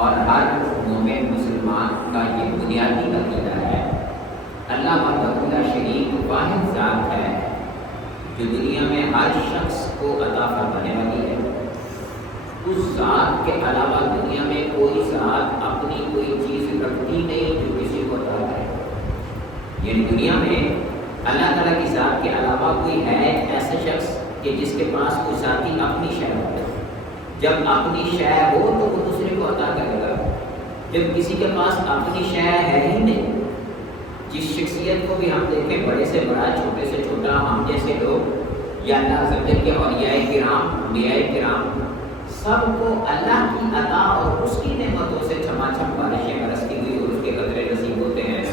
اور ہر مومن مسلمان کا یہ بنیادی عقیدہ ہے اللہ وحدہ لا شریک واحد ذات ہے جو دنیا میں ہر شخص کو عطا فرمانے والی ہے. اس ذات کے علاوہ دنیا میں کوئی ذات اپنی کوئی چیز رکھتی نہیں جو کسی کو عطا کرے. یعنی دنیا میں اللہ تعالیٰ کی ذات کے علاوہ کوئی ہے ایسا شخص کہ جس کے پاس کوئی ذاتی اپنی شے ہو. جب اپنی شے ہو تو وہ دوسرے کو عطا کرے گا. جب کسی کے پاس اپنی شے ہے ہی نہیں، جس شخصیت کو بھی ہم دیکھیں، بڑے سے بڑا، چھوٹے سے چھوٹا، ہم جیسے لوگ یا اللہ عزوجل کے اولیاء کرام، انبیاء کرام، سب کو اللہ کی عطا اور اس کی نعمتوں سے چھما چھم بارشیں برستی ہوئی اور اس کے قطرے نصیب ہوتے ہیں.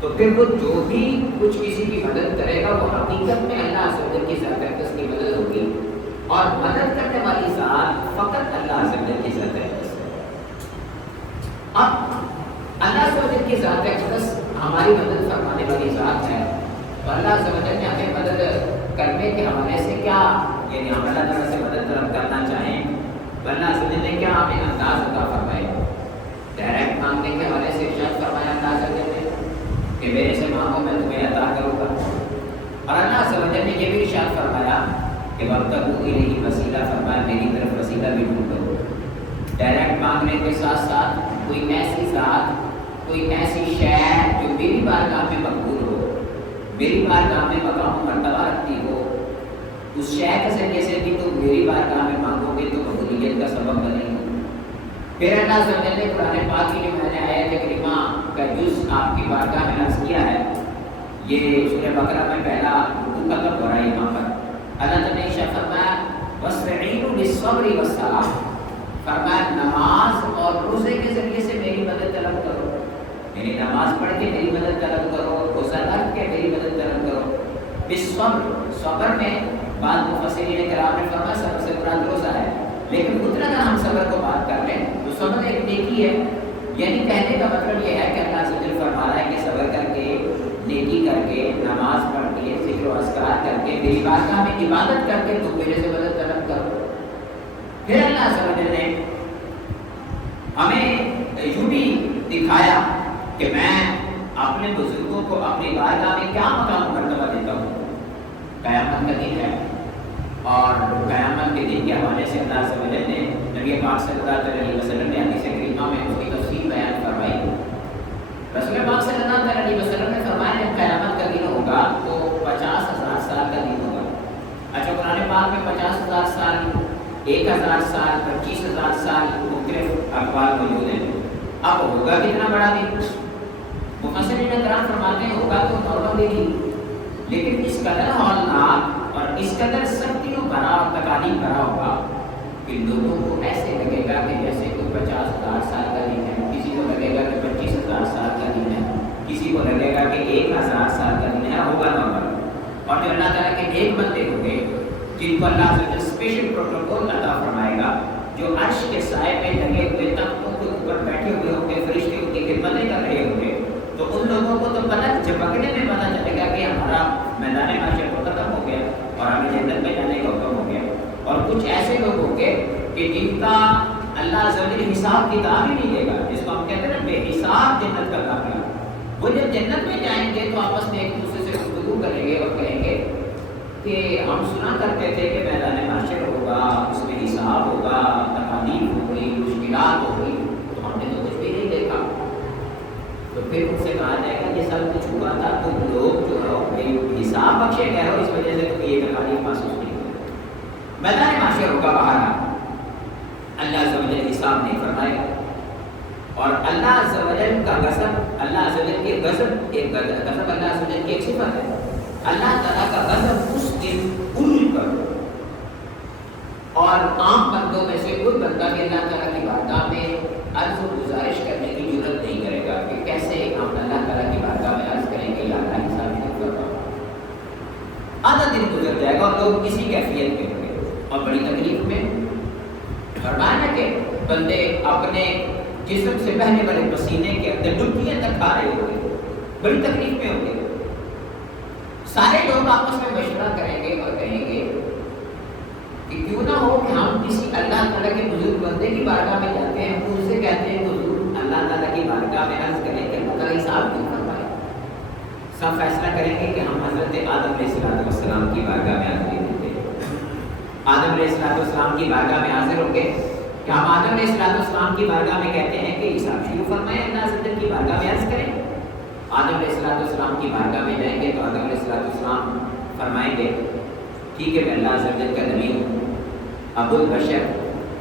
تو پھر وہ جو بھی کچھ کسی کی مدد کرے گا وہ حقیقت میں اللہ عزوجل کی ذات اقدس کی مدد ہوگی، اور مدد کرنے والی ذات فقط اللہ عزوجل کی ذات اقدس ہے. اب اللہ عزوجل کی ذات اقدس ہماری مدد فرمانے والی ذات ہے، اور اللہ عزوجل نے ہمیں مدد کرنے کے حوالے سے کیا، یعنی ہم اللہ تعالیٰ سے مدد طلب کرنا چاہیں تو اللہ عزوجل نے کیا ہمیں انداز عطا فرمائے. ڈائریکٹ مانگنے کے حوالے سے ارشاد فرمایا اللہ عزوجل نے کہ میرے سے مانگو میں تمہیں عطا کروں گا. اور اللہ عزوجل نے یہ بھی ارشاد فرمایا کہ وابتغوا الیہ وسیلہ، فرمایا میری طرف وسیلہ بھی ڈھونڈو. ڈائریکٹ مانگنے کے ساتھ ساتھ کوئی ایسی ذات، کوئی ایسی شے جو میری بارگاہ میں مقبول ہو، میری بارگاہ میں مقام و مرتبہ رکھتی ہو، اس شے کے ذریعے سے بھی تو میری بارگاہ میں مانگو گے تو قبولیت کا سبب بنے گی. پھر اللہ عزوجل نے قرآن پاک کی جو میں نے آیت کریمہ کا جز آپ کی بارگاہ میں عرض کیا ہے، یہ سورہ بقرہ میں پہلا رکوع ختم ہو رہا ہے. یہاں پر اللہ تعالیٰ نے ارشاد فرمایا وَاسْتَعِینُوا بِالصَّبْرِ وَالصَّلَاةِ، فرمایا نماز اور روزے کے ذریعے سے میری مدد طلب کرو. یعنی نماز پڑھ کے میری مدد طلب کرو، روزہ رکھ کے میری مدد طلب کرو. بالصبر، صبر میں بعض مفسرین کرام نے فرمایا صبر سے مراد روزہ ہے، لیکن مطلق ہم صبر کو بات کر لیں تو صبر ایک نیکی ہے. یعنی کہنے کا مطلب یہ ہے کہ اللہ عزوجل فرما رہا ہے کہ صبر کر کے، نیکی کر کے، نماز پڑھ کے، ذکر و اذکار کر کے، میری بارگاہ میں عبادت کر کے تم میرے سے مدد طلب کرو. پھر اللہ عزوجل نے ہمیں یوں بھی دکھایا کہ میں اپنے بزرگوں کو اپنی بارگاہ میں کیا مقام و مرتبہ دیتا ہوں. قیامت کا دن ہے، اور قیامت کے دن کے حوالے سے اللہ عزوجل نے نبی پاک صلی اللہ علیہ وسلم نے حدیث کریمہ میں اس کی تفصیل بیان فرمائی. رسول پاک صلی اللہ علیہ وسلم نے فرمایا کہ قیامت کا دن ہوگا تو 50,000 سال کا دن ہوگا. اچھا، قرآن پاک میں 50,000 سال، 1,000 سال، 25,000 سال مختلف اقوال موجود ہیں. اب ہوگا کتنا بڑا دن؟ مفسرین کرام فرماتے ہیں ہوگا تو نارمل دن ہی، لیکن اس قدر ہولناک اور اس قدر سختیوں بھرا اور تکالیف بھرا ہوگا کہ لوگوں کو ایسے لگے گا کہ جیسے کوئی 50,000 سال کا دن ہے، کسی کو لگے گا کہ 25,000 سال کا دن ہے، کسی کو لگے گا کہ 1,000 سال کا دن ہے. ہوگا نارمل. اور جو اللہ تعالیٰ کے ایک بندے ہوں گے جن کو اللہ سے اسپیشل پروٹوکول عطا فرمائے گا، جو عرش کے سائے میں لگے ہوئے تختوں کے اوپر بیٹھے ہوئے ہوں گے، فرشتے ان کی خدمتیں کر رہے ہوں گے، تو ان لوگوں کو تو پلک جھپکنے میں پتہ چلے گا کہ ہمارا میدان معاشر کو ختم ہو گیا اور ہمیں جنت میں جانے کا حکم ہو گیا. اور کچھ ایسے لوگ ہوں گے کہ جن کا اللہ عزوجل حساب کتاب ہی نہیں لے گا، جس کو ہم کہتے ہیں نا بے حساب جنت کا داخلہ. وہ جب جنت میں جائیں گے تو آپس میں ایک دوسرے سے گفتگو کریں گے اور کہیں گے کہ ہم سنا کرتے تھے کہ میدان معاشر ہوگا، اس میں حساب ہوگا، تکالیف ہوگی، مشکلات ہوگی، تو ہم نے تو کچھ بھی نہیں دیکھا. تو پھر ان سے کہا جائے گا یہ سب کچھ ہوا تھا، تم لوگ جو ہو حساب بخشے گئے ہو، اس وجہ سے تم یہ تکالیف محسوس نہیں کرتے. میدان معاشر ہوگا باہر، اللہ عزوجل حساب نہیں فرمائے گا. اور اللہ عزوجل کا غضب، اللہ عزوجل کے غضب، ایک غضب اللہ عزوجل کی ایک صفت ہے. اللہ تعالیٰ کا غضب اس دن کھل کر، اور عام بندوں میں سے کوئی بندہ بھی اللہ تعالیٰ کی بارگاہ میں عرض و گزارش کرنے کی ضرورت نہیں کرے گا کہ کیسے ہم اللہ تعالیٰ کی بارگاہ میں عرض کریں گے یا اللہ حساب نہیں کرتا. آدھا دن گزر جائے گا اور لوگ کسی کیفیت میں ہوں گے اور بڑی تکلیف میں. فرمایا کہ بندے اپنے جسم سے بہنے والے پسینے کے اندر ڈبکیاں تک کھا رہے ہوں گے، بڑی تکلیف میں ہوں گے. سارے لوگ آپس میں مشورہ کریں گے اور کہیں گے کہ کیوں نہ ہو کہ ہم کسی اللہ تعالیٰ کے بزرگ بندے کی بارگاہ میں جاتے ہیں، ان سے کہتے سب فیصلہ کریں گے کہ ہم حضرت آدم علیہ السلام کی بارگاہ میں حاضری دیں گے. آدم علیہ السلام کی بارگاہ میں حاضر ہوں گے کہ ہم آدم علیہ السلام کی بارگاہ میں کہتے ہیں کہ حساب شروع فرمائیں, اللہ عزوجل کی بارگاہ میں عرض کریں. آدم علیہ السلام کی بارگاہ میں جائیں گے تو آدم علیہ السلام فرمائیں گے ٹھیک ہے میں اللہ عزوجل کا نبی ہوں, ابو البشر,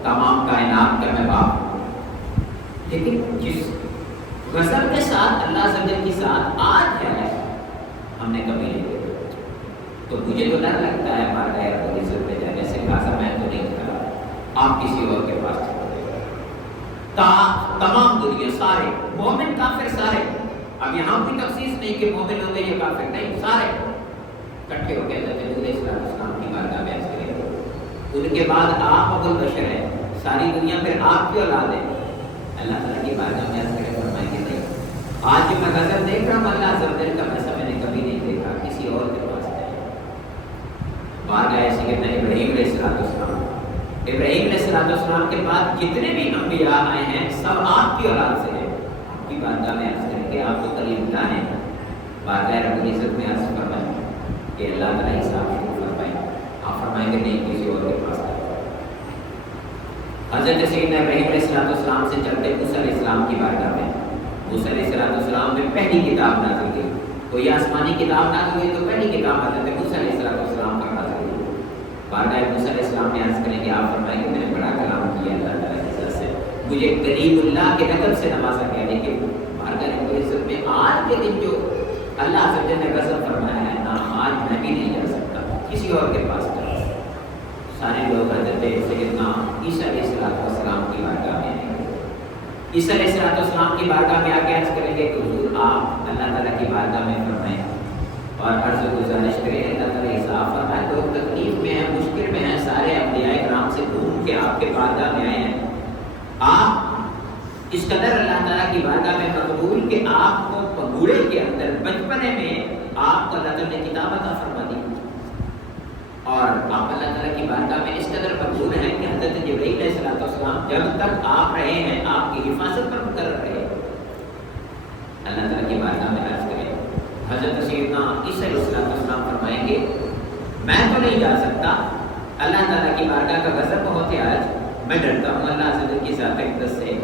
تمام کائنات کا میں باپ ہوں, لیکن جس غضب کے ساتھ اللہ عزوجل کی ساتھ آج ہے ہم نے کبھی نہیں دیکھا. تو مجھے تو ڈر لگتا ہے بارگاہ رب العزت میں جانے سے, خاصا میں تو نہیں کھڑا, آپ کسی اور کے پاس چلے گئے. تمام دنیا سارے مومن کافر سارے, اب یہاں بھی تخصیص نہیں کہ مومن ہوتے یہ کافر نہیں, سارے اکٹھے ہو کے حضرت علیہ السلام کی بارگاہ میں عرض کریں گے. ان کے بعد آپ ابو البشر ہیں, ساری دنیا پھر آپ کی اولاد ہے. اللہ تعالیٰ کی بارگاہ میں عرض کریں, فرمائیں گے نہیں, آج جو میں غضب دیکھ رہا ہوں اللہ عزوجل کا ویسا میں نے کبھی نہیں دیکھا, کسی اور کے پاس نہیں. بارگاہ سیدنا ابراہیم علیہ السلام, ابراہیم علیہ السلام کے بعد جتنے بھی انبیاء آئے ہیں سب آپ کی اولاد سے ہیں. آپ کی بارگاہ میں عرض کریں کہ آپ تو کلیم اللہ ہیں. بارگاہ رب العزت میں عرض فرمائیں کہ اللہ تعالیٰ حساب شروع فرمائیں. آپ فرمائیں گے نہیں, کسی اور کے پاس نہیں. حضرت سیدنا ابراہیم علیہ السلام سے چلتے موسیٰ علیہ السلام کی بارگاہ میں. موسیٰ علیہ السلام میں پہلی کتاب نازل ہوئی, کوئی آسمانی کتاب نازل ہوئی تو پہلی کتاب حضرت موسیٰ علیہ السلام پر نازل ہوئی. بارگاہ موسیٰ علیہ السلام نے عرض کریں کہ آپ فرمائیں کہ میں نے بڑا کلام کیا اللہ تعالیٰ کی طرف سے, مجھے کریم اللہ کے لقب سے نوازا گیا, لیکن بارگاہ رب العزت میں آج کے دن جو اللہ عزوجل نے غضب فرمایا ہے نا, آج میں بھی نہیں جا سکتا, کسی اور کے پاس جا سکتا. سارے لوگ حضرت سیدنا عیسیٰ علیہ السلام کی بارگاہ میں آئیں گے. عیسیٰ علیہ السلام کی بارگاہ میں آ کے عرض کریں گے کہ حضور آپ اللہ تعالیٰ کی بارگاہ میں فرمائیں اور عرض و گزارش کریں اللہ تعالیٰ حساب فرمائے. لوگ تکلیف میں ہیں, مشکل میں ہیں, سارے انبیاء کرام سے گھوم کے آپ کے بارگاہ میں آئے ہیں. آپ اس قدر اللہ تعالیٰ کی بارگاہ میں مقبول کہ آپ کو پگوڑے کے اندر بچپنے میں آپ کو اللہ تعالیٰ نے کتاب عطا فرما دی, اور آپ اللہ تعالیٰ کی بارگاہ میں اس قدر مقبول ہیں کہ حضرت جبرائیل علیہ السلام جب تک آپ رہے ہیں آپ کی حفاظت پر مقرر رہے. اللہ تعالیٰ کی بارگاہ میں عرض کریں, حضرت سیدنا عیسیٰ علیہ السلام فرمائیں گے میں تو نہیں جا سکتا, اللہ تعالیٰ کی بارگاہ کا غضب بہت ہے آج, میں ڈرتا ہوں اللہ عزوجل کی ذات اقدس سے.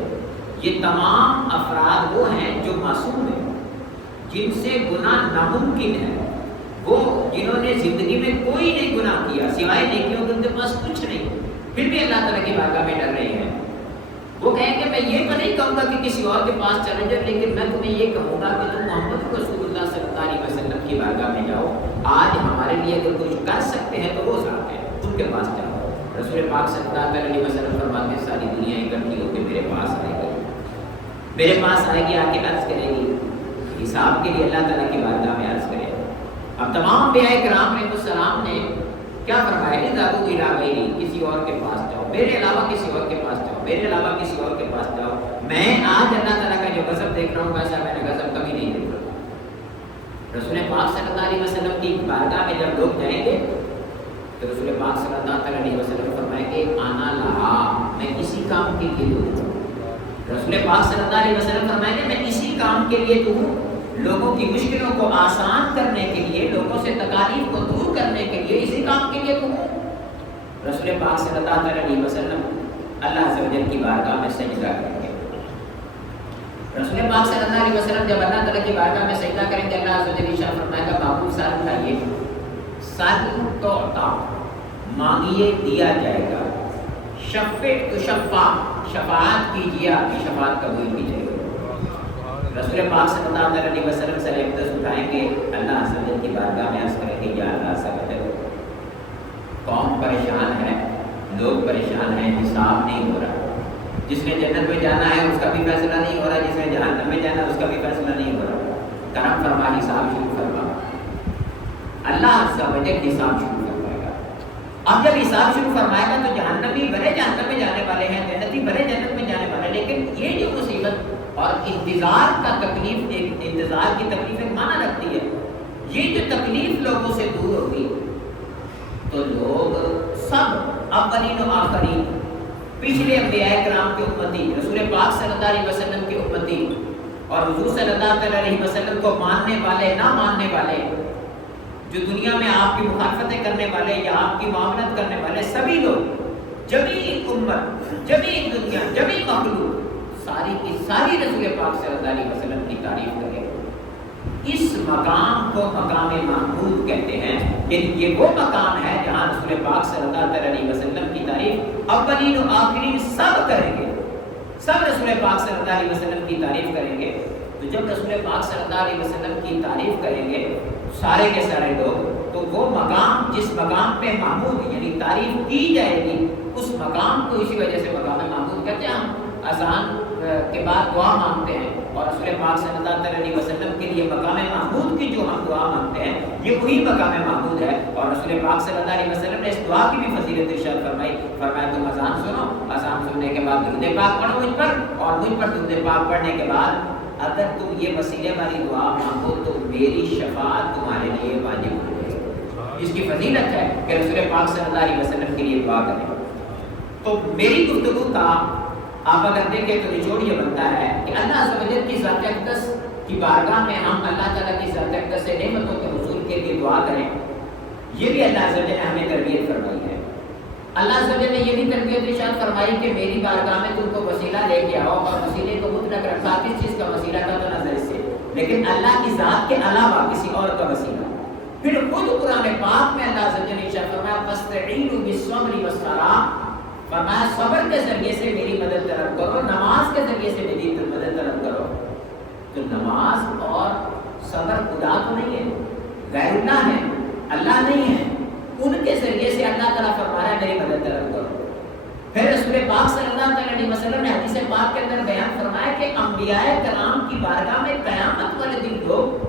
یہ تمام افراد وہ ہیں جو معصوم ہیں, جن سے گناہ ناممکن ہے, وہ جنہوں نے زندگی میں کوئی نہیں گناہ کیا سوائے نیکیوں کے, ان کے پاس کچھ نہیں, پھر بھی اللہ تعالیٰ کی بارگاہ میں ڈر رہے ہیں. وہ کہیں گے میں یہ تو نہیں کہوں گا کہ کسی اور کے پاس چلے جاؤ, لیکن میں تمہیں یہ کہوں گا کہ تم محمد رسول اللہ صلی اللہ علیہ وسلم کی بارگاہ میں جاؤ. آج ہمارے لیے اگر کچھ کر سکتے ہیں تو وہ ذات ہے, ان کے پاس جاؤ. رسول پاک صلی اللہ علیہ وسلم فرماتے ہیں ساری دنیا اکٹھی ہو کے میرے پاس آئے گی, میرے پاس آئے گی, آ کے عرض کرے گی, حساب کے لیے اللہ تعالیٰ کی بارگاہ میں عرض کرے. اب تمام انبیاء کرام علیہ السلام نے کیا فرمایا, اذهبوا الی غیری, کسی اور کے پاس جاؤ, میرے علاوہ کسی اور کے پاس جاؤ, میرے علاوہ کسی اور کے پاس جاؤ. میں آج اللہ تعالیٰ کا جو غضب دیکھ رہا ہوں ویسا میں نے غضب کبھی نہیں دیکھا. رسول پاک صلی اللہ علیہ وسلم کی بارگاہ میں جب لوگ جائیں گے تو رسول پاک صلی اللہ علیہ وسلم فرمائیں گے آنا لہا, میں اسی کام کے لیے دوں. رسول پاک صلی اللہ علیہ وسلم فرمائیں گے میں اسی کام کے لیے دوں, لوگوں کی مشکلوں کو آسان کرنے کے لیے, لوگوں سے تکالیف کو دور کرنے کے لیے, اسی کام کے لیے دوں. رسول پاک صلی اللہ علیہ وسلم اللہ عزوجل کی بارگاہ میں سجدہ کریں گے. رسول پاک صلی اللہ علیہ وسلم جب اللہ تعالیٰ کی بارگاہ میں سجدہ کریں گے, اللہ عزوجل ارشاد فرمائے گا بابو سر اٹھائیے, سر تو عطا, مانگیے دیا جائے گا, شفع تشفع, شفاعت کیجیے آپ کی شفاعت قبول کی جائے گی. رسول پاک صلی اللہ علیہ وسلم سے اقدس اٹھائیں گے, اللہ عزوجل کی بارگاہ میں عرض کریں گے یا اللہ سب قوم پریشان ہے, لوگ پریشان ہیں, حساب نہیں ہو رہا. جس نے جنت میں جانا ہے اس کا بھی فیصلہ نہیں ہو رہا, جس نے جہنم میں جانا ہے اس کا بھی فیصلہ نہیں ہو رہا. کرم فرما, حساب شروع فرما. اللہ عزوجل حساب شروع فرمائے گا. اب جب حساب شروع فرمائے گا تو جہنمی بھلے جہنم میں جانے والے ہیں, جنتی بھلے جنت میں جانے والے ہیں, لیکن یہ جو مصیبت اور انتظار کا تکلیف, ایک انتظار کی تکلیف ایک معنی رکھتی ہے. یہ جو تکلیف لوگوں سے دور ہوگی تو لوگ سب اولین و آخرین, پچھلے انبیاء کرام کے امتی, رسول پاک صلی اللہ علیہ وسلم کے امتی, اور حضور صلی اللہ علیہ وسلم کو ماننے والے نہ ماننے والے، جو دنیا میں آپ کی مخالفتیں کرنے والے یا آپ کی معاملت کرنے والے سبھی لوگ، جمیع امت، جمیع دنیا، جمیع مخلوق ساری کی ساری رسول پاک صلی اللہ علیہ وسلم کی تعریف کرے۔ اس مقام کو مقام محمود کہتے ہیں، یعنی یہ وہ مقام ہے جہاں رسول پاک صلی اللہ علیہ وسلم کی تعریف اولین و آخرین سب کریں گے، سب رسول پاک صلی اللہ علیہ وسلم کی تعریف کریں گے۔ تو جب رسول پاک صلی اللہ علیہ وسلم کی تعریف کریں گے سارے کے سارے لوگ، تو وہ مقام جس مقام پہ محمود یعنی تعریف کی جائے گی، اس مقام کو اسی وجہ سے مقام محمود کہتے ہیں۔ ہم اذان کے بعد دعا مانگتے ہیں اور رسول پاک صلی اللہ علیہ وسلم کے لیے مقام محمود کی جو ہم دعا مانگتے ہیں یہ وہی مقام محمود ہے۔ اور رسول پاک صلی اللہ علیہ وسلم نے اس دعا کی بھی فضیلت ارشاد فرمائی، فرمایا تم اذان سنو، اذان سننے کے بعد درود پاک پڑھو مجھ پر، اور مجھ پر درود پاک پڑھنے کے بعد اگر تم یہ وسیلے والی دعا مانگو تو میری شفاعت تمہارے لیے واجب ہو جائے گی۔ اس کی فضیلت ہے کہ رسول پاک صلی اللہ علیہ وسلم کے لیے دعا کریں۔ تو میری گفتگو کا آپ اگر دیکھیں تو نچوڑ یہ بنتا ہے کہ اللہ عز و جل کی ذات اقدس کی بارگاہ میں ہم اللہ تعالیٰ کی ذات اقدس سے نعمتوں کے حصول کے لیے دعا کریں۔ یہ بھی اللہ عز و جل نے ہمیں تربیت فرمائی ہے۔ اللہ عز و جل نے یہ بھی تربیت ارشاد فرمائی کہ میری بارگاہ میں تم کو وسیلہ لے کے آؤ، اور وسیلے کو مطلق رکھا کس چیز کا وسیلہ کا تو نظر سے، لیکن اللہ کی ذات کے علاوہ کسی اور کا وسیلہ۔ پھر خود قرآن پاک میں اللہ عز و جل نے ارشاد فرمایا فاستعینوا بالصبر والصلاۃ، فرمایا صبر کے ذریعے سے میری مدد طلب کرو، نماز کے ذریعے سے میری مدد طلب کرو۔ تو نماز اور صبر خدا تو نہیں ہے، غیر اللہ ہے، اللہ نہیں ہے، ان کے ذریعے سے اللہ تعالیٰ فرمایا میری مدد طلب کرو۔ پھر رسول پاک صلی اللہ علیہ وسلم نے حدیث پاک کے اندر بیان فرمایا کہ انبیاء کرام کی بارگاہ میں قیامت والے دن لوگ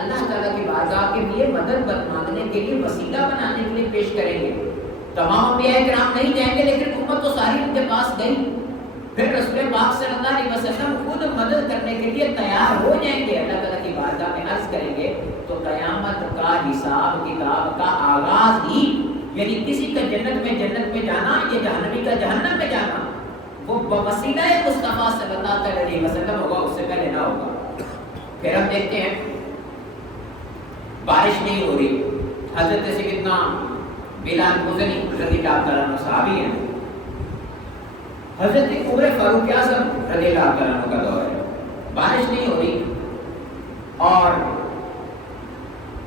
اللہ تعالیٰ کی بارگاہ کے لیے مدد مانگنے کے لیے وسیلہ بنانے کے لیے پیش کریں گے۔ تمام انبیاء کرام نہیں جائیں گے لیکن امت تو ساری ان کے پاس گئی۔ پھر رسول پاک صلی اللہ علیہ وسلم خود مدد کرنے کے لیے تیار ہو جائیں گے، اللہ تعالیٰ کی بارگاہ میں عرض کریں گے۔ تو قیامت کا حساب کتاب کا آغاز ہی یعنی کسی کا جنت میں جانا یا جہنمی کا جہنم میں جانا وہ بوسیلہ مصطفیٰ صلی اللہ علیہ وسلم ہوگا، اس سے پہلے نہ ہوگا۔ پھر ہم دیکھتے ہیں بارش نہیں ہو رہی، حضرت سیدنا بلال مزنی رضی اللہ عنہ صحابی ہیں، حضرت عمر فاروق اعظم رضی اللہ عنہ کا دور ہے، بارش نہیں ہو رہی اور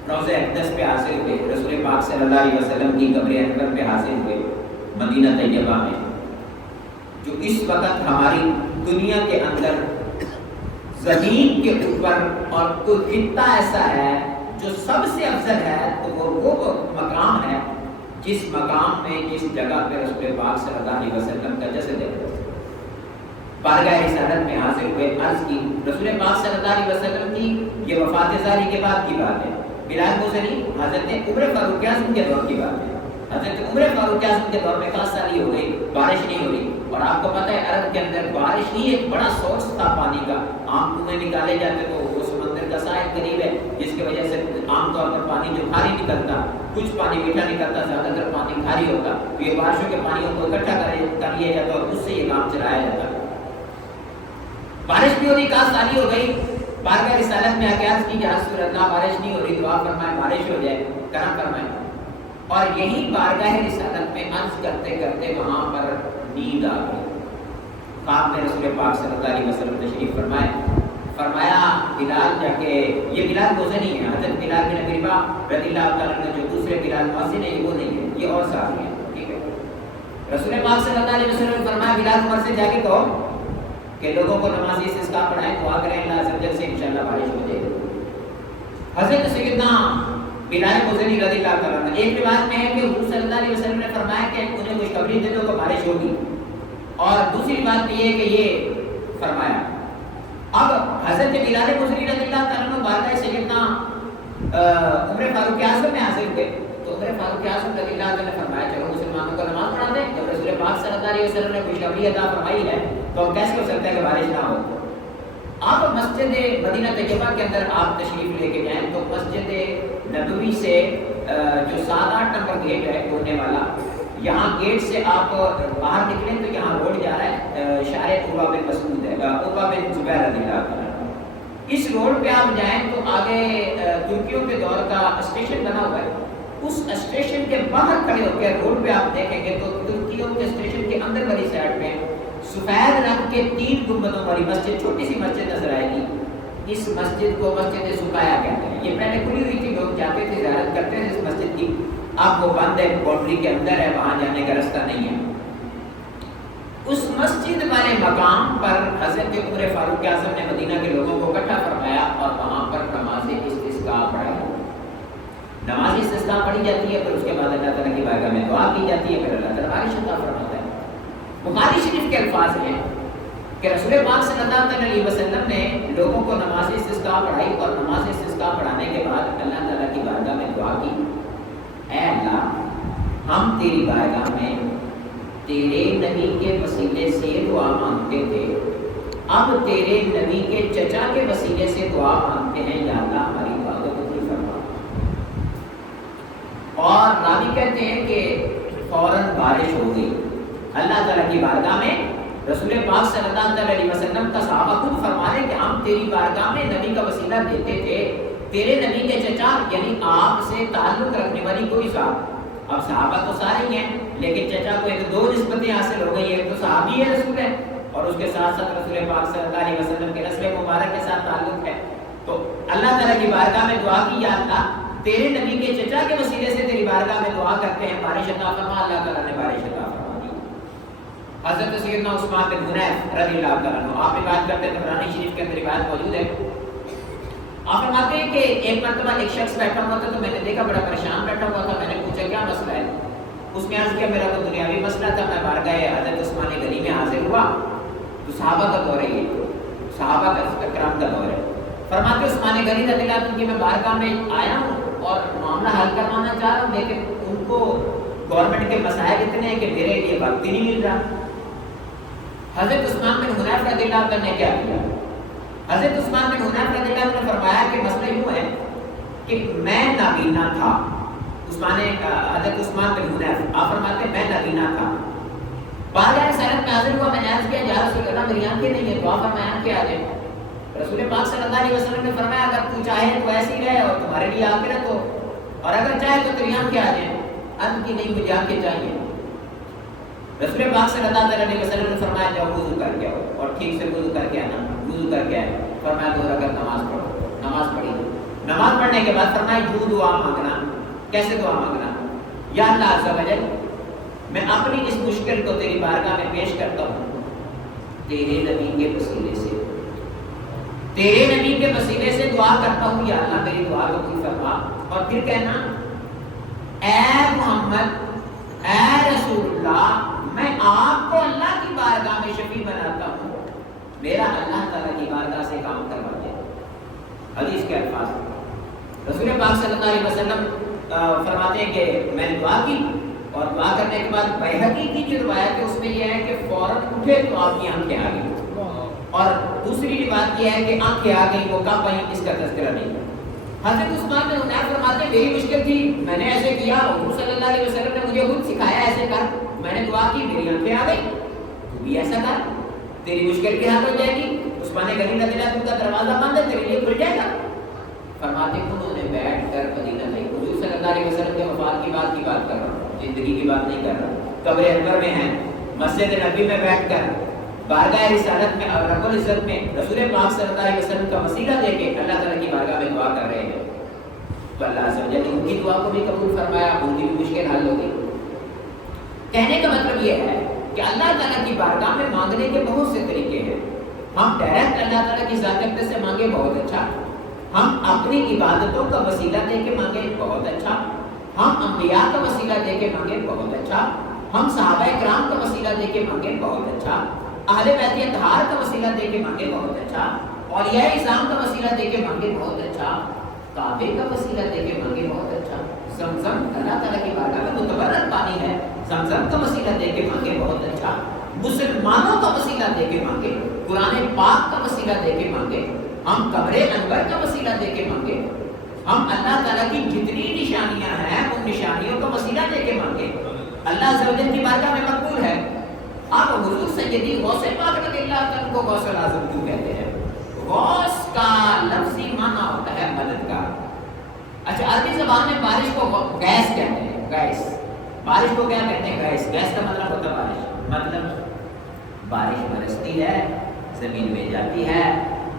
روضہ اقدس پہ حاصل ہوئے، رسول پاک صلی اللہ علیہ وسلم کی قبر انور پہ حاصل ہوئے مدینہ طیبہ میں، جو اس وقت ہماری دنیا کے اندر زمین کے اوپر اور کوئی خطہ ایسا ہے جو سب سے افضل ہے، تو وہ مقام ہے جس مقام میں جس جگہ پہ رسول پاک صلی اللہ علیہ وسلم کا جسد ہے بارگاہ رسالت میں حاضر ہوئے، عرض کی رسول پاک صلی اللہ علیہ وسلم کی یہ وفات زاری کے بعد کی بات ہے، بلال مزنی حضرت عمر فاروق اعظم کے دور کی بات ہے۔ حضرت عمر فاروق اعظم کے دور میں خاص سالی ہو گئی، بارش نہیں ہو رہی، اور آپ کو پتہ ہے عرب کے اندر بارش ہی ایک بڑا سورس تھا پانی کا، عام کنویں نکالے جاتے تو وہ سمندر کا ساحل قریب ہے، جس کی وجہ سے عام طور پر پانی جو کھاری نکلتا، کچھ پانی میٹھا نکلتا، زیادہ تر پانی کھاری ہوتا، تو یہ بارشوں کے پانیوں کو اکٹھا کر لیا جاتا اور اس سے یہ کام چلایا جاتا۔ بارش بھی ہو رہی، خاص سالی ہو گئی، بارگاہ رسالت میں آگے عرض کی کہ رسول اللہ بارش نہیں ہو رہی، دعا فرمائے بارش ہو جائے، کرم فرمائے۔ اور یہی بارگاہ رسالت میں عرض کرتے کرتے وہاں پر نیند آ گئی، خواب میں رسول پاک صلی اللہ علیہ وسلم تشریف فرمائے، فرمایا بلال جا کے، یہ بلال مزنی ہے، حضرت بلال بن ابی رباح رضی اللہ تعالیٰ عنہ جو دوسرے بلال مؤذن ہیں وہ نہیں ہے، یہ اور صحابی ہیں، ٹھیک ہے۔ رسول پاک صلی اللہ علیہ وسلم نے فرمایا بلال عمر سے جا کے کہو کہ لوگوں کو نماز استسقاء پڑھائیں، دعا کریں اللہ عز و جل سے انشاءاللہ بارش ہو جائے گی۔ حضرت سیدنا بلال مزنی رضی اللہ تعالیٰ عنہ، ایک روایت میں ہے کہ حضور صلی اللہ علیہ وسلم نے فرمایا کہ انہیں خوشخبری دے دو کہ بارش ہوگی، اور دوسری بات یہ ہے کہ یہ فرمایا۔ اب حضرت بلال مزنی رضی اللہ تعالیٰ عنہ بارگاہ سیدنا عمر فاروق اعظم میں حاصل ہوئے، تو عمر فاروق اعظم رضی اللہ عنہ نے فرمایا چلو مسلمانوں کو نماز پڑھا دیں، جب رسول پاک صلی اللہ علیہ وسلم نے خوشخبری عطا فرمائی ہے تو کیسے ہو سکتا ہے کہ بارش نہ ہو۔ آپ مسجد مدینہ طیبہ کے اندر آپ تشریف لے کے جائیں تو مسجد نبوی سے جو 7-8 نمبر گیٹ ہے کھولنے والا، یہاں گیٹ سے آپ باہر نکلیں تو یہاں روڈ جا رہا ہے، شارع عروہ بن مسعود ہے، عروہ بن زبیر رضی اللہ عنہ، اس روڈ پہ آپ جائیں تو آگے ترکیوں کے دور کا اسٹیشن بنا ہوا ہے، اس اسٹیشن کے باہر کھڑے ہو کے روڈ پہ آپ دیکھیں گے تو ترکیوں کے اسٹیشن کے اندر والی سائڈ پہ سفید رنگ کے 3 گنبدوں والی مسجد، چھوٹی سی مسجد نظر آئے گی. اس مسجد کو مسجد سقایا کہتے ہیں. یہ پہلے کھلی ہوئی تھی، لوگ جاتے تھے زیارت کرتے ہیں اس مسجد کی. اب وہ بند ہے، باؤنڈری کے اندر ہے، وہاں جانے کا رستہ نہیں ہے. اس مسجد والے مقام پر حضرت عمر فاروق اعظم نے مدینہ کے لوگوں کو اکٹھا فرمایا اور وہاں پر نماز استسقاء پڑھائی. نماز استسقاء پڑھی جاتی ہے، پھر اس کے بعد اللہ تعالیٰ کی بارگاہ میں دعا کی جاتی ہے، پھر اللہ تعالیٰ بارش عطا فرماتا ہے. بخاری شریف کے الفاظ ہیں کہ رسول پاک صلی اللہ علیہ وسلم نے لوگوں کو نماز استسقاء پڑھائی اور نماز استسقاء پڑھانے کے بعد اللہ تعالیٰ کی بارگاہ میں دعا کی، اے اللہ ہم تیری بارگاہ میں تیرے نبی کے وسیلے سے دعا مانگتے تھے، اب تیرے نبی کے چچا کے وسیلے سے دعا مانگتے ہیں، یا اللہ ہماری دعا کو قبول فرما. اور راوی کہتے ہیں کہ فوراً بارش ہو گئی. اللہ تعالیٰ کی بارگاہ میں رسول پاک صلی اللہ علیہ وسلم کا صحابہ خود فرما رہے کہ ہم تیری بارگاہ میں نبی کا وسیلہ دیتے تھے، تیرے نبی کے چچا یعنی آپ سے تعلق رکھنے والی کوئی صاحب. اب صحابہ تو سارے ہی ہیں، لیکن چچا کو 1-2 نسبتیں حاصل ہو گئی. ایک تو صحابی ہے رسول ہے، اور اس کے ساتھ ساتھ رسول پاک صلی اللہ علیہ وسلم کے نسل مبارک کے ساتھ تعلق ہے. تو اللہ تعالیٰ کی بارگاہ میں دعا کی، یا اللہ تیرے نبی کے چچا کے وسیلے سے تیری بارگاہ میں دعا کرتے ہیں، بارش عطا فرما. اللہ تعالیٰ نے بارش عطا فرما دی. حضرت سیدنا عثمان بن حنیف رضی اللہ تعالیٰ عنہ، آپ بات کرتے ہیں طبرانی شریف کے اندر روایت موجود ہے. آپ فرماتے ہیں کہ ایک مرتبہ ایک شخص بیٹھا ہوا تھا تو میں نے دیکھا بڑا پریشان بیٹھا ہوا تھا. میں نے پوچھا کیا مسئلہ ہے؟ اس نے عرض کیا میرا تو دنیاوی مسئلہ تھا. میں بارگاہ حضرت عثمان غنی میں حاضر ہوا تو صحابہ کا دور ہے، یہ صحابہ کا کرام کا دور ہے. فرماتے عثمان غنی رضی اللہ عنہ کی میں بارگاہ میں آیا ہوں اور معاملہ حل کروانا چاہ رہا ہوں، لیکن ان کو گورنمنٹ کے مسائل اتنے ہیں کہ میرے لیے وقت ہی نہیں مل رہا. حضرت عثمان بن حنیف رضی اللہ عنہ نے کیا کیا؟ حضرت عثمان بن حنیف رضی اللہ عنہ نے فرمایا کہ مسئلہ یوں ہے کہ میں نابینا تھا. حضرت عثمان بن حنیف آپ فرماتے ہیں میں نابینا تھا. بارگاہ رسالت میں حاضر ہوا. میں نے عرض کیا یا رسول اللہ میری آنکھیں نہیں ہیں، دعا فرمایا کہ آ جائے. رسول پاک صلی اللہ علیہ وسلم نے فرمایا اگر تو چاہے تو ایسی رہے اور تمہارے لیے آخرت ہو، اور اگر چاہے تو تیری آنکھیں آ جائیں. ان کی نہیں، مجھے آنکھیں چاہیے. رسول پاک صلی اللہ علیہ وسلم نے فرمایا جاؤ وضو کر کے آؤ، اور ٹھیک سے وضو کر کے آنا. وضو کر کے آئے، فرمایا 2 رکعت نماز پڑھو. نماز پڑھی. نماز پڑھنے کے بعد فرمایا جو دعا مانگنا. کیسے دعا مانگنا؟ یا اللہ عز و جل میں اپنی اس مشکل کو تیری بارگاہ میں پیش کرتا ہوں، تیرے نبی کے وسیلے سے، تیرے نبی کے وسیلے سے دعا کرتا ہوں، یا اللہ میری دعا کو قبول فرما. اور پھر کہنا اے محمد، اے رسول اللہ، میں آپ کو اللہ کی بارگاہ میں شفیع بناتا ہوں، میرا اللہ تعالیٰ کی بارگاہ سے کام کروا دے. حدیث کے الفاظ رسول پاک صلی اللہ علیہ وسلم فرماتے ہیں کہ میں نے دعا کی، اور دعا کرنے کے بعد بیہقی کی جو روایت ہے اس میں یہ ہے کہ فوراً اٹھے تو آپ کی آنکھیں آ گئی. اور دوسری روایت یہ ہے کہ آنکھیں آ گئی، وہ کب آئیں اس کا تذکرہ نہیں. حضرت عثمان بن حنیف فرماتے ہیں میری مشکل تھی، میں نے ایسے کیا، حضور صلی اللہ علیہ وسلم نے مجھے خود سکھایا ایسے کر. میں نے دعا کی، میری آنکھیں آ گئی. تو بھی ایسا کر، تیری مشکل کی حل ہو جائے گی. عثمان غنی رضی اللہ عنہ کا دروازہ بند ہے، تیرے لیے کھل جائے گا. فرماتے ہیں انہوں نے بیٹھ کر مدینہ میں حضور صلی اللہ علیہ وسلم کے وفات کی بات کر رہا ہوں، زندگی کی بات نہیں کر رہا. قبر انور میں ہیں، مسجد نبی میں بیٹھ کر بارگاہ رسالت میں اور رب العزت میں رسول پاک صلی اللہ علیہ وسلم کا وسیلہ دے کے اللہ تعالیٰ کی بارگاہ میں دعا کر رہے ہیں. تو اللہ عز و جل نے ان کی دعا کو بھی قبول فرمایا، ان کی بھی مشکل حل ہو گئی. کہنے کا مطلب یہ ہے کہ اللہ تعالیٰ کی بارگاہ میں مانگنے کے بہت سے طریقے ہیں. ہم ڈائریکٹ اللہ تعالیٰ کی ذات اقدس سے مانگے، بہت اچھا. ہم اپنی عبادتوں کا وسیلہ دے کے مانگے، بہت اچھا. ہم انبیاء کا وسیلہ دے کے مانگے، بہت اچھا. ہم صحابہ کرام کا وسیلہ دے کے مانگے، بہت اچھا. اہل بیت اطہار کا وسیلہ دے کے مانگے، بہت اچھا. اولیاء اسلام کا وسیلہ دے کے مانگے، بہت اچھا. کعبے کا وسیلہ دے کے مانگے، بہت اچھا. زمزم اللہ تعالیٰ کی بارگاہ میں متبرک پانی ہے، زمزم کا وسیلہ دے کے مانگے، بہت اچھا. مسلمانوں کا وسیلہ دے کے مانگے، قرآن پاک کا وسیلہ دے کے مانگے، ہم قبر انور کا وسیلہ دے کے مانگے، ہم اللہ تعالیٰ کی جتنی نشانیاں ہیں ان نشانیوں کا وسیلہ دے کے مانگے. اللہ عز و جل کی بارگاہ میں مقبول ہے. آپ حضور سیدی غوث پاک رضی اللہ عنہ کو غوث الاعظم کیوں کہتے ہیں؟ غوث کا لفظی معنی ہوتا ہے مدد کا. اچھا عربی زبان میں بارش کو گیس کہتے ہیں. گیس بارش کو کیا کہتے ہیں؟ گیس. گیس کا مطلب ہوتا ہے بارش. مطلب بارش برستی ہے, زمین میں جاتی ہے,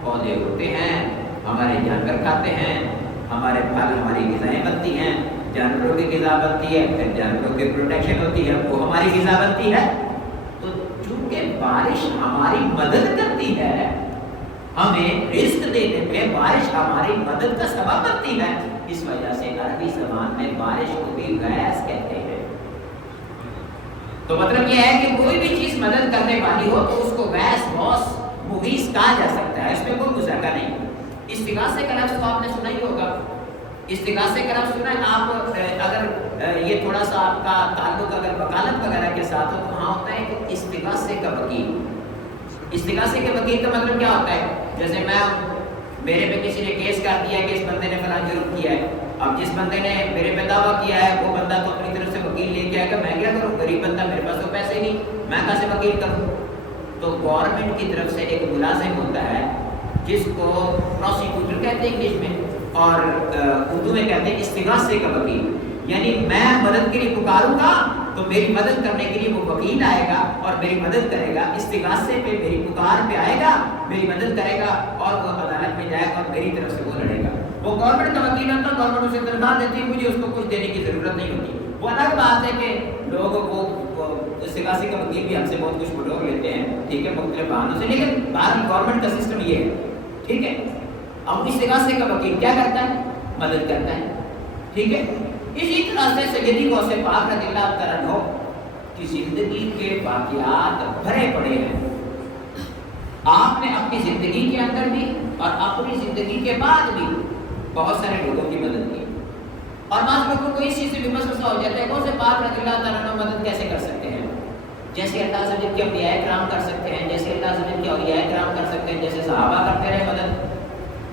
پودے اگتے ہیں, ہمارے جانور کھاتے ہیں, ہمارے پھل ہماری غذائیں بنتی ہیں, جانوروں کی غذا بنتی ہے, پھر جانوروں کی پروٹیکشن ہوتی ہے, وہ ہماری غذا بنتی ہے. تو چونکہ بارش ہماری مدد کرتی ہے, ہمیں رزق دینے میں بارش ہماری مدد کا سبب بنتی ہے, اس وجہ سے عربی زبان میں بارش کو بھی غیث کہتے ہیں. تو مطلب یہ ہے کہ کوئی بھی چیز مدد کرنے والی ہو تو اس کو غیث, غوث, مغیث کہا جا سکتا ہے, اس میں کوئی مذاکرہ نہیں. استغاثے کا لفظ تو آپ نے سنا ہی ہوگا. استغاثے کا لفظ سنا ہے آپ؟ اگر یہ تھوڑا سا آپ کا تعلق اگر وکالت وغیرہ کے ساتھ ہو تو وہاں ہوتا ہے کہ استغاثے کا وکیل. استغاثے کے وکیل کا مطلب کیا ہوتا ہے؟ جیسے میرے پہ کسی نے کیس کر دیا ہے کہ اس بندے نے فلاں جرم کیا ہے. اب جس بندے نے میرے پہ دعویٰ کیا ہے وہ بندہ تو اپنی طرف سے وکیل لے کے آئے گا. میں کیا کروں؟ غریب بندہ, میرے پاس تو پیسے نہیں, میں کہاں سے وکیل کروں؟ تو گورنمنٹ کی طرف سے ایک ملازم ہوتا ہے جس کو پروسیکیوٹر کہتے ہیں انگلش میں, اور اردو میں کہتے ہیں استغاثے کا وکیل. یعنی میں مدد کے لیے پکاروں گا تو میری مدد کرنے کے لیے وہ وکیل آئے گا اور میری مدد کرے گا. استغاثے پہ, میری پکار پہ آئے گا, میری مدد کرے گا, اور وہ عدالت میں جائے گا اور میری طرف سے وہ لڑے گا. وہ گورنمنٹ کا وکیل ہوتا ہے, گورنمنٹ اسے تنخواہ دیتی ہے, مجھے اس کو کچھ دینے کی ضرورت نہیں ہوتی. وہ الگ بات ہے کہ لوگوں کو استغاثے کا وکیل بھی ہم سے بہت کچھ بٹور لیتے ہیں, ٹھیک ہے, مختلف بہانوں سے, لیکن بہرحال گورنمنٹ کا سسٹم یہ ہے, ٹھیک ہے. اب استغاثے کا وکیل کیا کرتا ہے؟ مدد کرتا ہے, ٹھیک ہے. اسی طرح سے سیدی غوث پاک رضی اللہ تعالیٰ عنہ کی زندگی کے واقعات بھرے پڑے ہیں. آپ نے اپنی زندگی کے اندر بھی اور اپنی زندگی کے بعد بھی بہت سارے لوگوں کی مدد کی, اور بعض لوگوں کو اس چیز سے بھی مسئلہ ہو جاتا ہے غوث پاک رضی اللہ تعالیٰ عنہ مدد کیسے کر سکتے ہیں؟ جیسے اللہ سے کے اولیاء کرام کر سکتے ہیں, جیسے اللہ سے کے اولیاء کرام کر سکتے ہیں, جیسے صحابہ کرتے رہے مدد,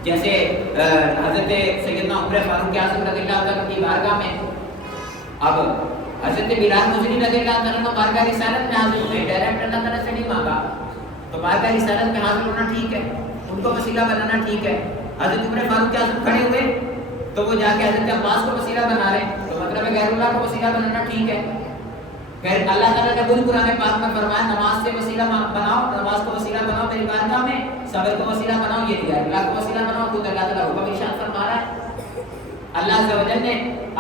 جیسے حضرت سیدنا عمر فاروق اعظم رضی اللہ تعالیٰ کی بارگاہ میں اب حضرت بلال مجری رضی اللہ تعالیٰ بارگاہ رسالت میں حاضر ہوئے, ڈائریکٹ اللہ تعالیٰ سے نہیں مانگا, تو بارگاہ رسالت میں حاضر ہونا ٹھیک ہے, ان کو وسیلہ بنانا ٹھیک ہے. حضرت عمر فاروق اعظم کھڑے ہوئے تو وہ جا کے حضرت عباس کو وسیلہ بنا رہے ہیں, تو مطلب ہے غیر اللہ کو وسیلہ بنانا ٹھیک ہے. پھر اللہ تعالیٰ نے خود قرآن پاک میں فرمایا نماز سے وسیلہ بناؤ, نماز کو وسیلہ بناؤ میری بارگاہ میں, صبر کو وسیلہ بناؤ, یہ غیر اللہ کو وسیلہ بناؤ. خود اللہ تعالیٰ حکم ارشاد فرما رہا ہے. اللہ عز و جل نے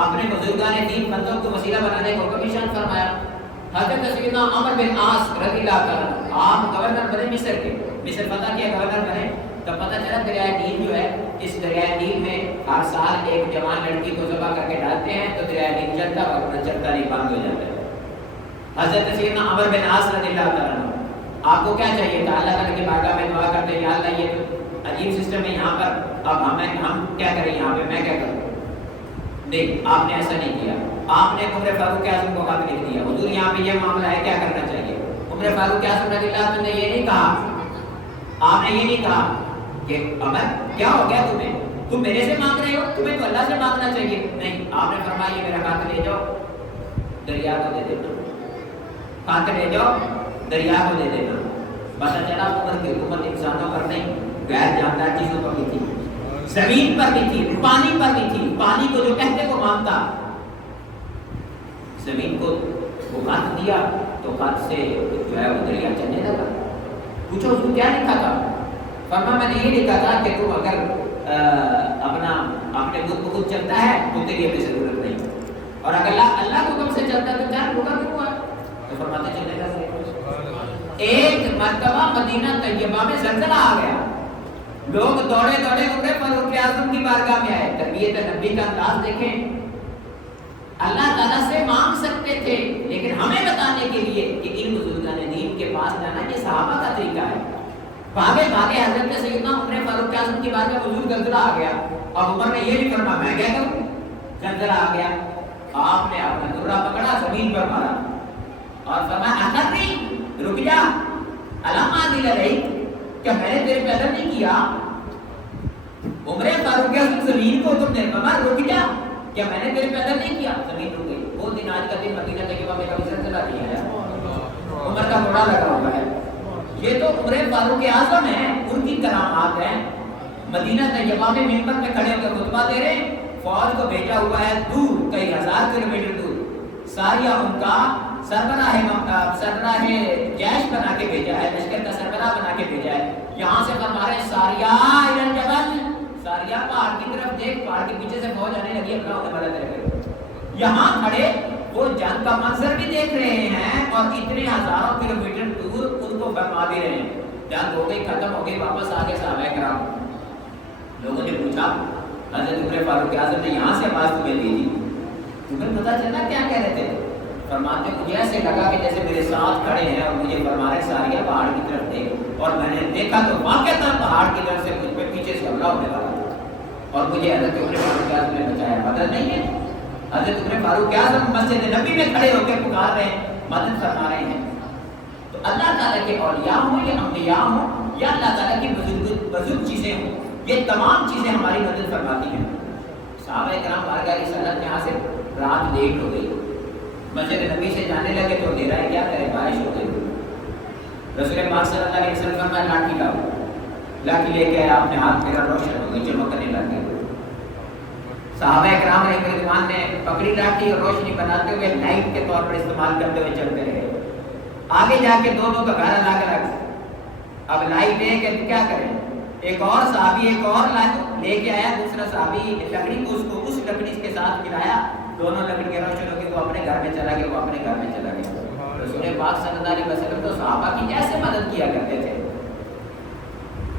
اپنے بزرگان دین بندوں کو وسیلہ بنانے کا حکم ارشاد فرمایا. حضرت سیدنا عمر بن عاص رضی اللہ تعالیٰ آپ گورنر بنے مصر کے, مصر فتح کیا گورنر بنے, تب پتہ چلا دریائے نیل جو ہے, اس دریائے نیل میں ہر سال ایک جوان لڑکی کو ذبح کر کے ڈالتے ہیں تو دریائے نیل چلتا اور چلتا نہیں, بند ہو جاتا ہے. حضرت سیدنا عمر بن عاص رضی اللہ تعالیٰ آپ کو کیا چاہیے تھا؟ اللہ تعالیٰ کی بارگاہ میں دعا کرتے ہیں, یا اللہ یہ تو عجیب سسٹم ہے یہاں پر, اب ہم کیا کریں یہاں پہ, میں کیا کروں؟ نہیں, آپ نے ایسا نہیں کیا. آپ نے عمر فاروق اعظم کو خط لکھ دیا, حضور یہاں پہ یہ معاملہ ہے, کیا کرنا چاہیے؟ عمر فاروق اعظم رضی اللہ عنہ نے یہ نہیں کہا, آپ نے یہ نہیں کہا کہ عمر کیا ہو گیا تمہیں, تم میرے سے مانگ رہے ہو, تمہیں تو اللہ سے مانگنا چاہیے. نہیں, آپ نے فرمایا یہ میرا خط لے جاؤ, دریا کو دے دینا, خط لے جاؤ, دریا کو دے دینا. پتہ چلا عمر کی حکومت انسانوں پر نہیں, غیر جاندار چیزوں پر بھی تھی, زمین پر بھی تھی, پانی پر بھی تھی. پانی کو جو کہتے کو مانتا, زمین کو وہ خط دیا تو خط سے جو ہے وہ دریا چلنے لگا. پوچھو اس کو کیا لکھا تھا؟ فرما میں نے یہ لکھا تھا کہ تم اگر اپنے خود کو خود چلتا ہے تو تیری ابھی ضرورت نہیں, اور اگر اللہ کو حکم سے چلتا ہے تو کیا ہوگا کیوں ہوا, تو فرماتے چلے گا. ایک مرتبہ مدینہ طیبہ میں زلزلہ آ گیا, لوگ دوڑے دوڑے عمر فاروق اعظم کی بارگاہ میں آئے. تربیت نبی کا انداز دیکھیں, اللہ تعالیٰ سے مانگ سکتے تھے لیکن ہمیں بتانے کے لیے کہ ان بزرگان دین کے پاس جانا یہ صحابہ کا طریقہ ہے. بھاگے بھاگے حضرت سیدنا عمر فاروق اعظم کی بارگاہ حضور زلزلہ آ گیا. اب عمر نے یہ بھی فرمایا میں کیا کروں, زلزلہ آ گیا. آپ نے اپنا درہ پکڑا, زمین پر مارا اور فرمایا اخری رک جا, علامہ دل رہی, کیا میں نے تیرے پیدا نہیں کیا؟ عمر فاروق اعظم زمین کو تم نے فرمایا رک جا, کیا میں نے تیرے پیدا نہیں کیا؟ زمین رک گئی. وہ دن آج کا دن مدینہ طیبہ میں کبھی زلزلہ نہیں آیا, عمر کا گھوڑا لگا ہوا ہے. یہ تو عمر فاروق اعظم ہیں, ان کی کرامات ہیں. مدینہ طیبہ میں ممبر پہ کھڑے ہو کر خطبہ دے رہے ہیں، فوج کو بھیجا ہوا ہے دور کئی ہزار کلومیٹر دور، ساریہ ان کا سربراہ جیش بنا کے بھیجا ہے، لشکر کا سربراہ بنا کے بھیجا ہے، یہاں سے فرما رہے ہیں ساریہ الى الجبل، ساریہ پہاڑ کی طرف دیکھ، پہاڑ کے پیچھے سے فوج آنے لگی، اللہ انہیں مدد کرے۔ یہاں کھڑے وہ جنگ کا منظر بھی دیکھ رہے ہیں اور اتنے ہزاروں کلومیٹر دور ان کو فرما بھی رہے ہیں۔ جنگ ہو گئی، ختم ہو گئی، واپس آ گئے صحابہ کرام، لوگوں نے پوچھا حضرت عمر فاروق اعظم نے یہاں سے آواز تمہیں دی تھی، تمہیں پتا چلا کیا کہہ رہے تھے؟ فرماتے مجھے ایسے لگا کہ جیسے میرے ساتھ کھڑے ہیں اور مجھے فرما رہے ساریہ پہاڑ کی طرف دیکھ، اور میں نے دیکھا تو واقعتاً پہاڑ کی طرف سے مجھ پہ پیچھے سے حملہ ہونے والا تھا اور مجھے حضرت عمر فاروق اعظم نے بچایا۔ مدد نہیں ہے، حضرت عمر فاروق اعظم مسجد نبی میں کھڑے ہو کے پکار رہے ہیں، مدد فرما رہے ہیں۔ تو اللہ تعالیٰ کے اولیاء ہوں یا انبیاء ہوں یا اللہ تعالیٰ کی بزرگ چیزیں ہوں، یہ تمام چیزیں ہماری مدد فرماتی ہیں۔ صحابہ کرام بارگاہ رسالت میں حاصل رات لیٹ ہو گئی، مسجد نبی سے جانے لگے تو اندھیرا ہے، کیا کرے، بارش ہو گئی۔ رسول پاک صلی اللہ علیہ وسلم فرمایا لاٹھی لاؤ، لاٹھی لے کے آپ نے ہاتھ میرا روشن ہو گئی، چمکنے لگ گئی۔ صحابہ کرام علیہ رضوان نے پکڑی لاٹھی اور روشنی بناتے ہوئے لائٹ کے طور پر استعمال کرتے ہوئے چلتے رہے۔ آگے جا کے دونوں کا گھر الگ الگ، اب لائٹ ہے کہ کیا کریں، ایک اور صحابی ایک اور لے کے آیا، دوسرا صحابی لکڑی کو اس لکڑی کے ساتھ ملایا، دونوں لکڑیاں روشن ہو گئی، وہ اپنے گھر میں چلا گیا، وہ اپنے گھر میں چلا گیا۔ رسول پاک صلی اللہ علیہ وسلم تو صحابہ کی کیسے مدد کیا کرتے تھے؟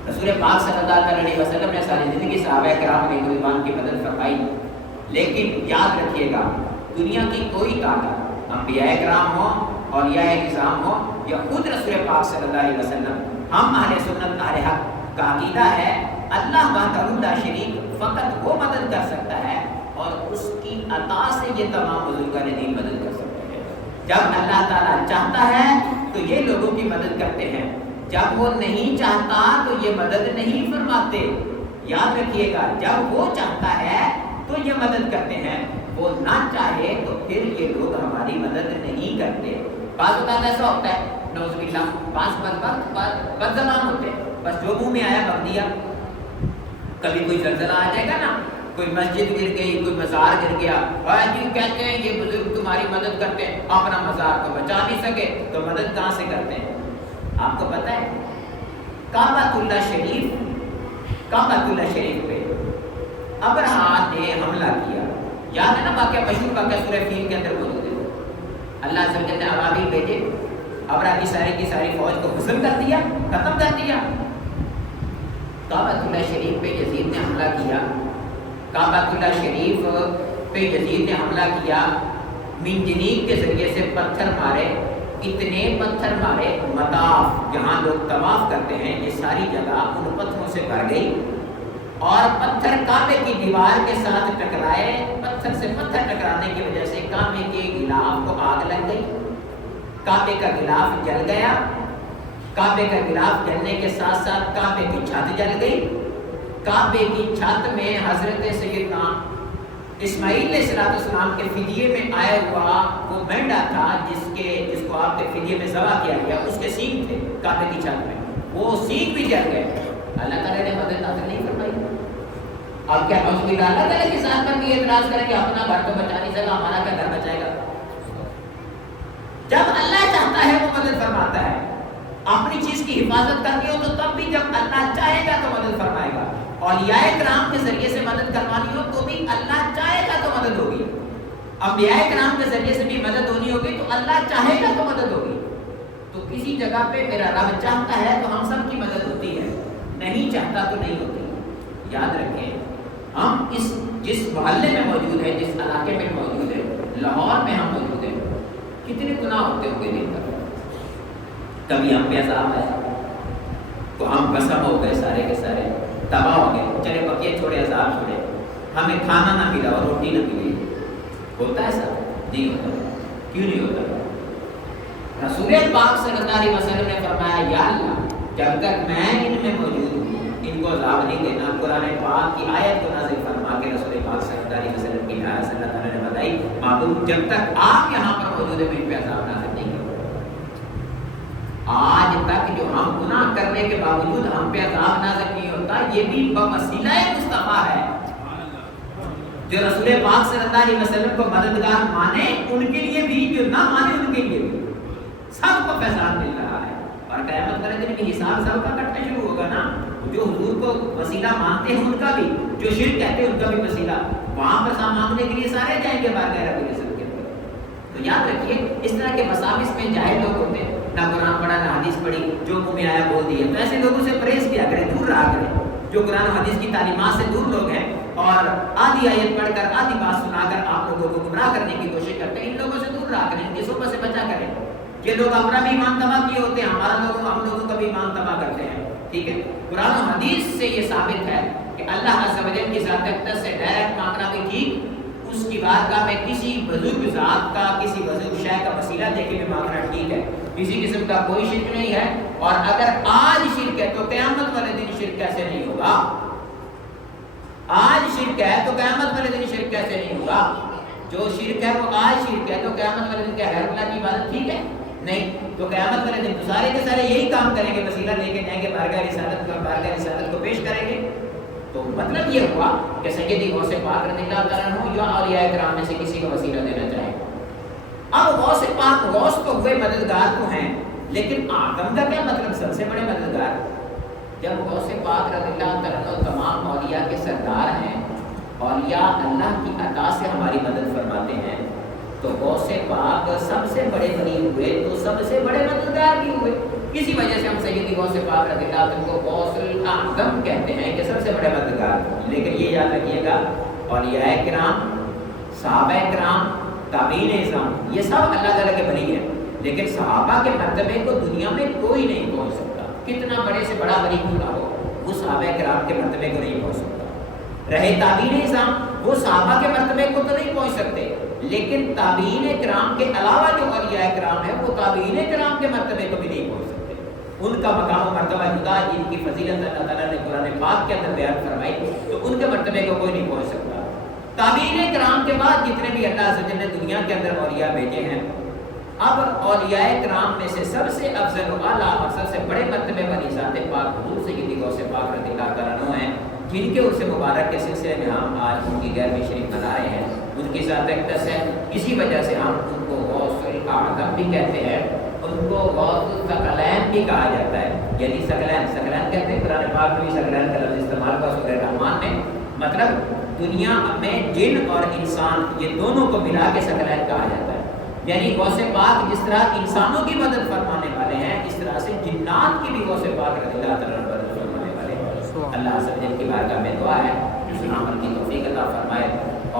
رسول پاک صلی اللہ علیہ وسلم نے ساری زندگی صحابہ کرام علیہ رضوان کی مدد فرمائی، لیکن یاد رکھیے گا دنیا کی کوئی طاقت، انبیاء کرام ہوں، اولیاء نظام ہوں یا خود رسول پاک صلی اللہ علیہ وسلم، ہم اہل سنت اہل حق کا عقیدہ ہے اللہ وحدہ لا شریک فقط وہ مدد کر سکتا ہے اور اس کی عطا سے یہ تمام بزرگان دین مدد کر سکتے ہیں۔ جب اللہ تعالیٰ چاہتا ہے تو یہ لوگوں کی مدد کرتے ہیں، جب وہ نہیں چاہتا تو یہ مدد نہیں فرماتے۔ یاد رکھیے گا جب وہ چاہتا ہے تو یہ مدد کرتے ہیں، وہ نہ چاہے تو پھر یہ لوگ ہماری مدد نہیں کرتے۔ بعض اوقات ایسا ہوتا ہے نعوذ باللہ، بعض بد زبان ہوتے ہیں، بس جو منہ میں آیا بک دیا۔ کبھی کوئی زلزلہ آ جائے گا نا، کوئی مسجد گر گئی، کوئی مزار گر گیا، جی کہتے ہیں یہ بزرگ تمہاری مدد کرتے ہیں، اپنا مزار تو بچا نہیں سکے تو مدد کہاں سے کرتے ہیں؟ آپ کو پتہ ہے کعبۃ اللہ شریف پہ ابرہہ نے حملہ کیا، یاد ہے نا واقعہ، مشہور واقعہ سورہ فیل کے اندر موجود ہے۔ اللہ عز و جل نے ابابیل بھیجے، ابرہہ کی ساری فوج کو ختم کر دیا، ختم کر دیا۔ کعبۃ اللہ شریف پہ یزید نے حملہ کیا، کعبۃ اللہ شریف پہ یزید نے حملہ کیا، منجنیق کے ذریعے سے پتھر مارے، اتنے پتھر مارے، مطاف جہاں لوگ طواف کرتے ہیں یہ ساری جگہ ان پتھروں سے بھر گئی، اور پتھر کعبے کی دیوار کے ساتھ ٹکرائے، پتھر سے پتھر ٹکرانے کی وجہ سے کعبے کے غلاف کو آگ لگ گئی، کعبے کا غلاف جل گیا، کعبے کا غلاف جلنے کے ساتھ ساتھ کعبے کی چھت جل گئی، کعبے کی چھت میں حضرت سیدنا اسماعیل علیہ السلام کے فدیے میں آیا ہوا وہ مینڈا تھا جس کو آپ کے فدیے میں ذبح کیا گیا، اس کے سینگ تھے کعبے کی چھت میں، وہ سینگ بھی جل گئے۔ اللہ تعالیٰ نے مدد نازل نہیں فرمائی۔ اب کیا ہم اللہ تعالیٰ کے ساتھ پر بھی اعتراض کریں کہ اپنا گھر تو بچا نہیں سکا، ہمارا کیا گھر بچائے گا؟ جب اللہ چاہتا ہے وہ مدد فرماتا ہے۔ اپنی چیز کی حفاظت کرنی ہو تو تب بھی جب اللہ چاہے گا تو مدد فرمائے گا، اولیاء کرام کے ذریعے سے مدد کروانی ہو تو بھی اللہ چاہے گا تو مدد ہوگی، انبیاء کرام کے ذریعے سے بھی مدد ہونی ہوگی تو اللہ چاہے گا تو مدد ہوگی۔ تو کسی جگہ پہ میرا رب چاہتا ہے تو ہم سب کی مدد ہوتی ہے، نہیں چاہتا تو نہیں ہوتی۔ یاد رکھیں ہم جس محلے میں موجود ہے، جس علاقے میں موجود ہے، لاہور میں ہم موجود ہیں، کتنے گناہ ہوتے ہوں گے دن بھر، کبھی ہم پہ عذاب آئے تو ہم قسم ہو گئے سارے کے سارے، تباہ ہو گئے، چلے بقیہ چھوڑے عذاب چھوڑے، ہمیں کھانا نہ ملا اور روٹی نہ ملی، ہوتا ہے سب؟ نہیں ہوتا۔ کیوں نہیں ہوتا؟ رسول پاک صلی اللہ علیہ وسلم نے فرمایا یا اللہ جب تک میں ان میں موجود ہوں ان کو عذاب نہیں دینا۔ قرآن پاک کی آیت کو نازل فرما کے رسول پاک صلی اللہ علیہ وسلم کی آیت صلی اللہ علیہ وسلم نے بتائی معبود جب تک آپ یہاں پر موجود ہیں میں ان پہ عذاب نازل نہیں کروں۔ آج تک جو ہم گناہ کرنے کے باوجود ہم پہ عذاب نازل نہیں ہوتا، مددگار یہ بھی بوسیلہ مصطفیٰ ہے. جو رسول پاک صلی اللہ علیہ وسلم کو مددگار مانے ان کے لیے بھی، جو نہ مانے ان کے لیے بھی سب کو فیضان مل رہا ہے. اور قیامت والے دن بھی حساب سب کا کٹنا شروع ہوگا نا. جو حضور کو وسیلہ مانتے ہیں ان کا بھی، جو شرک کہتے ہیں ان کا بھی وسیلہ. وہاں پر مانگنے کے لیے سارے جائیں گے بارگاہ رب العزت کے اندر. تو یاد رکھیے اس طرح کے مساوس میں جاہل لوگ ہوتے ہیں، نہ قرآن پڑھا نہ حدیث پڑھی، جو منہ میں آیا بول دیا. تو ایسے لوگوں سے پرہیز کیا کریں، دور رہا کریں. جو قرآن و حدیث کی تعلیمات سے دور لوگ ہیں اور آدھی آیت پڑھ کر آدھی بات سنا کر آپ لوگوں کو گمراہ کرنے کی کوشش کرتے ہیں، ان لوگوں سے دور رہا کریں، ان کی صحبت سے بچا کریں. یہ لوگ اپنا بھی ایمان تباہ کیے ہوتے ہیں، ہم لوگوں کا بھی ایمان تباہ کرتے ہیں. ٹھیک ہے، قرآن و حدیث سے یہ ثابت ہے کہ اللہ عز و جل کی ذات اقدس سے ڈائریکٹ مانگنا بھی ٹھیک، اس کی بارگاہ میں کسی بزرگ ذات کا، کسی بزرگ شے کا وسیلہ دے کے بھی مانگنا ٹھیک ہے. کسی قسم کا کوئی شرک نہیں ہے. اور اگر آج شرک ہے تو قیامت والے دن شرک کیسے نہیں ہوگا؟ آج شرک ہے تو قیامت والے دن شرک کیسے نہیں ہوگا؟ جو شرک ہے وہ آج شرک ہے تو قیامت والے دن کیا غیر اللہ کی عبادت ٹھیک ہے؟ نہیں. تو قیامت والے دن تو سارے کے سارے یہی کام کریں گے، وسیلہ لے کے جائیں گے، بارگاہ رسالت کو پیش کریں گے. تو مطلب یہ ہوا کہ سیدی غوث پاک رضی اللہ تعالیٰ عنہ یا اولیاء کرام میں سے کسی کو وسیلہ دینا چاہیں. اب غوث پاک غوث تو ہوئے، مددگار تو ہیں، لیکن آدم کا کیا مطلب؟ سب سے بڑے مددگار. جب غوث پاک رضی اللہ تعالیٰ عنہ تمام اولیاء کے سردار ہیں، اولیاء اللہ کی عطا سے ہماری مدد فرماتے ہیں، تو غوث پاک سب سے بڑے ولی ہوئے تو سب سے بڑے مددگار بھی ہوئے. اسی وجہ سے ہم سیدی غوث پاک رضی اللہ عنہ کو غوث الاعظم کہتے ہیں کہ سب سے بڑے مددگار. لیکن یہ یاد رکھیے گا اولیاء کرام، صحابہ کرام، تابعین اعظام یہ سب اللہ تعالیٰ کے ولی ہیں، لیکن صحابہ کے مرتبے کو دنیا میں کوئی نہیں پہنچ سکتا. کتنا بڑے سے بڑا ولی کیوں نہ ہو، وہ صحابہ کرام کے مرتبے کو نہیں پہنچ سکتا. رہے تابعین اعظام، وہ صحابہ کے مرتبے کو تو نہیں پہنچ سکتے، لیکن تابعین کرام کے علاوہ جو اولیاء کرام ہیں وہ تابعین کرام کے مرتبے کو بھی نہیں پہنچ سکتے. ان کا مقام و مرتبہ جدا، جن کی فضیلت اللہ تعالیٰ نے قرآن پاک کے اندر بیان فرمائی، تو ان کے مرتبے کو کوئی نہیں پہنچ سکتا. تابعین کرام کے بعد جتنے بھی اللہ عز و جل نے دنیا کے اندر اولیاء بھیجے ہیں، اب اولیاء کرام میں سے سب سے افضل و اعلیٰ اور سب سے بڑے مرتبے والی ذات پاک حضور سیدی غوث پاک رضی اللہ تعالیٰ عنہ ہیں، جن کے عرص مبارک کے سلسلے میں ہم آج ان کی گیارہویں شریف منا رہے ہیں. ان کی ذات اقدس ہے، اسی وجہ سے ہم ان کو غوث الاعظم بھی کہتے ہیں، ان کو غوث الثقلین بھی کہا جاتا ہے. یعنی ثقلین کہتے ہیں، قرآن پاک میں بھی ثقلین کا لفظ استعمال ہوا سورہ رحمان میں. مطلب دنیا میں جن اور انسان یہ دونوں کو ملا کے ثقلین کہا جاتا ہے. یعنی غوث پاک جس طرح انسانوں کی مدد فرمانے والے ہیں، اس طرح سے جنات کی بھی غوث پاک رضی اللہ تعالیٰ عنہ مدد فرمانے والے ہیں. اللہ عز و جل کی بارگاہ میں دعا ہے کہ اس عمل کی توفیق عطا فرمائے،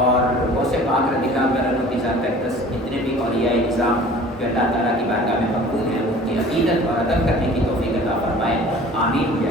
اور غوث پاک رضی اللہ تعالیٰ عنہ کی ذات اقدس جتنے بھی اولیاء نظام جو اللہ تعالیٰ کی بارگاہ میں مقبول ہیں، ان کی عقیدت اور ادب کرنے کی توفیق عطا فرمائے. آمین.